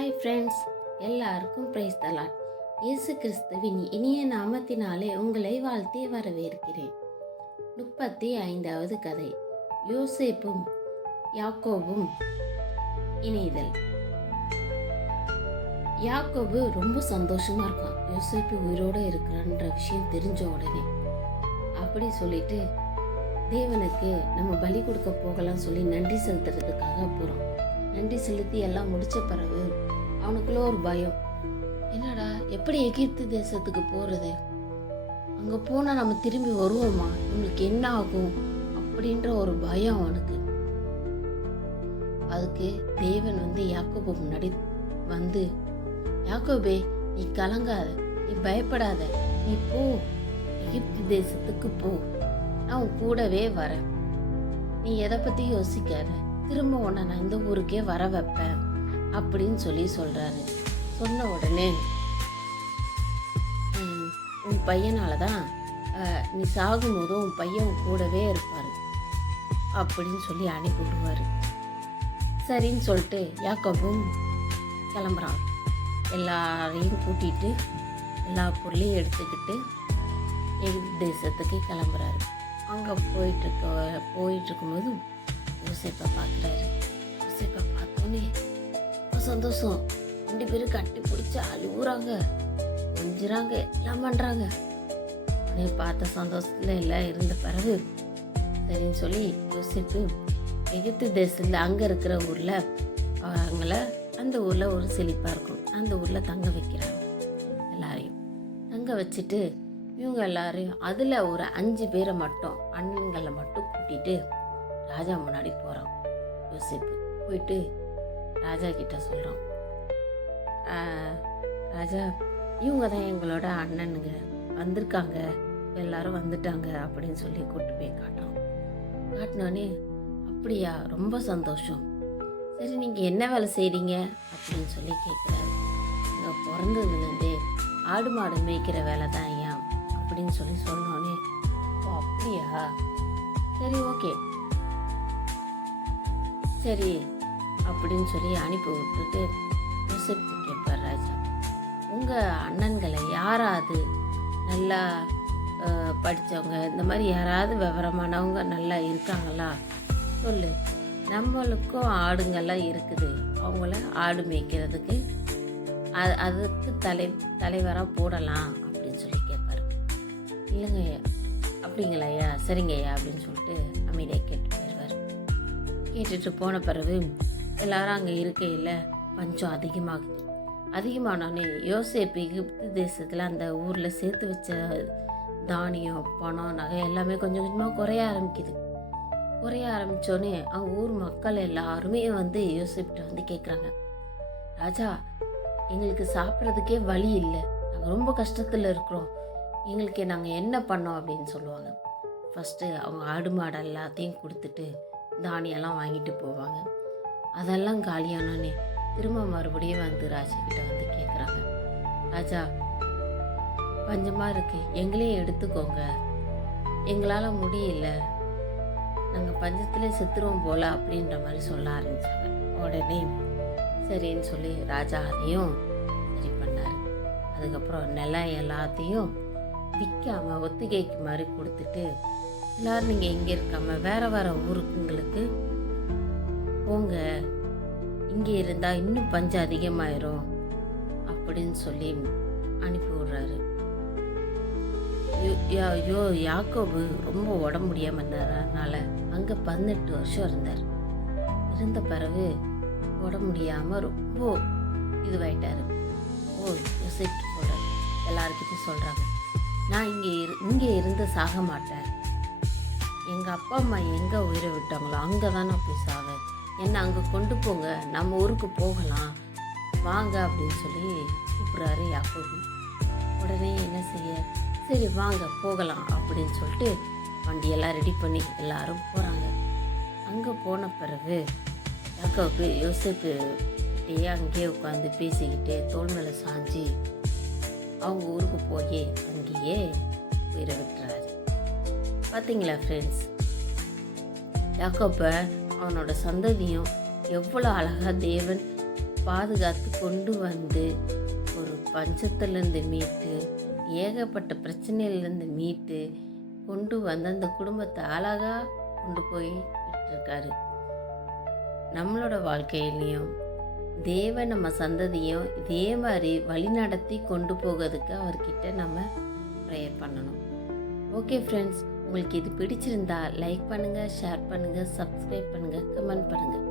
Hi friends, எல்லாருக்கும் praise the Lord. இயேசு கிறிஸ்துவின் இனிய நாமத்தினாலே உங்களை வாழ்த்தி வரவேற்கிறேன். 35வது கதை, யோசேப்பும் யாக்கோபும் இணைதல். யாக்கோபு ரொம்ப சந்தோஷமா இருக்கான். யோசேப்பு உயிரோட இருக்கிறான்ற விஷயம் தெரிஞ்ச உடனே அப்படி சொல்லிட்டு தேவனுக்கு நம்ம பலி கொடுக்க போகலாம் சொல்லி நன்றி செலுத்துறதுக்காக போகிறோம். நன்றி செலுத்தி எல்லாம் முடிச்ச பிறகு அவனுக்குள்ள ஒரு பயம். என்னடா, எப்படி எகிப்து தேசத்துக்கு போகிறது? அங்கே போனால் நம்ம திரும்பி வருவோமா? நம்மளுக்கு என்ன ஆகும் அப்படின்ற ஒரு பயம் அவனுக்கு. அதுக்கு தேவன் யாக்கோபு முன்னாடி வந்து, யாக்கோபே, நீ கலங்காத, நீ பயப்படாத, நீ போ, எகிப்து தேசத்துக்கு போ, நான் உன் கூடவே வரேன். நீ எதை பற்றி யோசிக்காத, திரும்ப உன்னை நான் இந்த ஊருக்கே வர வைப்பேன் அப்படின்னு சொல்கிறாரு. சொன்ன உடனே, உன் பையனால தான் நீ சாகும்போதும் உன் பையன் உன் கூடவே இருப்பார் அப்படின்னு சொல்லி அனுப்பிவிடுவார். சரின்னு சொல்லிட்டு யாக்கோபும் கிளம்புறான். எல்லாரையும் கூட்டிகிட்டு எல்லா பொருளையும் எடுத்துக்கிட்டு எகிப்து தேசத்துக்கு கிளம்புறாரு. அங்கே போயிட்டுருக்கும்போது யோசேப்பை பார்க்குறாரு. யோசேப்பை பார்த்தோன்னே சந்தோஷம். 2 பேரும் கட்டி பிடிச்சி அழுகுறாங்க, கொஞ்சிறாங்க, எல்லாம் பண்ணுறாங்க. உடனே பார்த்த சந்தோஷத்தில் எல்லாம் இருந்த பிறகு சரின்னு சொல்லி யோசிப்பு எகிப்து தேசத்தில் அங்கே இருக்கிற ஊரில் அவங்கள, அந்த ஊரில் ஒரு செழிப்பாக இருக்கும், அந்த ஊரில் தங்க வைக்கிறாங்க. எல்லாரையும் தங்க வச்சுட்டு இவங்க எல்லாரையும் அதில் ஒரு 5 பேரை மட்டும், அண்ணன்களை மட்டும் கூட்டிகிட்டு ராஜா முன்னாடி போகிறான். யோசிப்பு போயிட்டு ராஜா கிட்ட சொல்கிறான், ராஜா, இவங்க தான் எங்களோட அண்ணனுங்க, வந்திருக்காங்க, எல்லாரும் வந்துட்டாங்க அப்படின்னு சொல்லி கூட்டு போய் காட்டினோடனே, அப்படியா, ரொம்ப சந்தோஷம். சரி, நீங்கள் என்ன வேலை செய்கிறீங்க அப்படின்னு சொல்லி கேட்குறாரு. இங்கே பிறந்ததுலேருந்தே ஆடு மாடு மேய்க்கிற வேலை தான் ஐயா அப்படின்னு சொல்லி சொன்னோடனே, ஓ அப்படியா, சரி, ஓகே, சரி அப்படின்னு சொல்லி அனுப்பி விட்டுட்டு யோசேப்பு கேட்பார் ராஜா, உங்கள் அண்ணன்களை யாராவது நல்லா படித்தவங்க, இந்த மாதிரி யாராவது விவரமானவங்க நல்லா இருக்காங்களா சொல்லு, நம்மளுக்கும் ஆடுங்கள்லாம் இருக்குது, அவங்கள ஆடு மேய்க்கிறதுக்கு அதுக்கு தலைவராக போடலாம் அப்படின்னு சொல்லி கேட்பார். இல்லைங்க ஐயா, அப்படிங்களா ஐயா, சரிங்க ஐயா அப்படின்னு சொல்லிட்டு அமைதியாக கேட்டு போயிடுவார். கேட்டுட்டு போன பிறகு எல்லாரும் அங்கே இருக்கையில் பஞ்சம் அதிகமானோடனே யோசேப்பு எகிப்து தேசத்தில் அந்த ஊரில் சேர்த்து வச்ச தானியம், பணம், நகை எல்லாமே கொஞ்சம் கொஞ்சமாக குறைய ஆரம்பித்தோடனே அவங்க ஊர் மக்கள் எல்லாருமே யோசேப்பிட்ட கேட்குறாங்க, ராஜா, எங்களுக்கு சாப்பிட்றதுக்கே வழி இல்லை, நாங்கள் ரொம்ப கஷ்டத்தில் இருக்கிறோம், எங்களுக்கு நாங்கள் என்ன பண்ணோம் அப்படின்னு சொல்லுவாங்க. ஃபஸ்ட்டு அவங்க ஆடு மாடு எல்லாத்தையும் கொடுத்துட்டு தானியெல்லாம் வாங்கிட்டு போவாங்க. அதெல்லாம் காலியானோன்னே திரும்ப மறுபடியும் ராஜா கிட்ட கேட்குறாங்க, ராஜா, பஞ்சமாக இருக்குது, எங்களையும் எடுத்துக்கோங்க, எங்களால் முடியல, நாங்கள் பஞ்சத்திலே செத்துருவோம் போல அப்படின்ற மாதிரி சொல்ல ஆரம்பித்தாங்க. உடனே சரின்னு சொல்லி ராஜா அதையும் சரி பண்ணார். அதுக்கப்புறம் நிலம் எல்லாத்தையும் விற்காம ஒத்திகைக்கு மாதிரி கொடுத்துட்டு, எல்லோரும் நீங்கள் இங்கே இருக்காமல் வேறு ஊருக்குங்களுக்கு போங்க, இங்கே இருந்தால் இன்னும் பஞ்சம் அதிகமாயிரும் அப்படின்னு சொல்லி அனுப்பி விடுறாரு. யாக்கோபு ரொம்ப உடம்பு முடியாமல் இருந்ததுனால அங்கே 18 வருஷம் இருந்தார். இருந்த பிறகு உடம்பு முடியாமல் ரொம்ப இதுவாயிட்டாரு. யோசிச்சு சொல்கிறார், எல்லாருக்கிட்டையும் சொல்கிறாங்க, நான் இங்கே இருந்து சாக மாட்டேன், எங்கள் அப்பா அம்மா எங்கே உயிரை விட்டாங்களோ அங்கே தான் நான் போய் சாவேன், என்னை அங்கே கொண்டு போங்க, நம்ம ஊருக்கு போகலாம் வாங்க அப்படின்னு சொல்லி கூப்பிட்றாரு யாக்கோபு. உடனே என்ன செய்ய, சரி வாங்க போகலாம் அப்படின்னு சொல்லிட்டு வண்டியெல்லாம் ரெடி பண்ணி எல்லாரும் போகிறாங்க. அங்கே போன பிறகு யாக்கோபு யோசேப்பு கிட்டேயே அங்கேயே உட்காந்து பேசிக்கிட்டே தோள் மேலே சாஞ்சி அவங்க ஊருக்கு போய் அங்கேயே உயிரை விட்டுறாரு. பார்த்தீங்களா ஃப்ரெண்ட்ஸ், யாக்கோபை அவனோட சந்ததியும் எவ்வளோ அழகாக தேவன் பாதுகாத்து கொண்டு வந்து ஒரு பஞ்சத்திலேருந்து மீட்டு, ஏகப்பட்ட பிரச்சனையிலேருந்து மீட்டு கொண்டு வந்து அந்த குடும்பத்தை அழகாக கொண்டு போய் விட்டுருக்காரு. நம்மளோட வாழ்க்கையிலையும் தேவன் நம்ம சந்ததியும் இதே மாதிரி வழிநடத்தி கொண்டு போகிறதுக்கு அவர்கிட்ட நம்ம ப்ரேயர் பண்ணணும். ஓகே ஃப்ரெண்ட்ஸ், உங்களுக்கு இது பிடிச்சிருந்தா லைக் பண்ணுங்கள், ஷேர் பண்ணுங்கள், சப்ஸ்கிரைப் பண்ணுங்கள், கமெண்ட் பண்ணுங்கள்.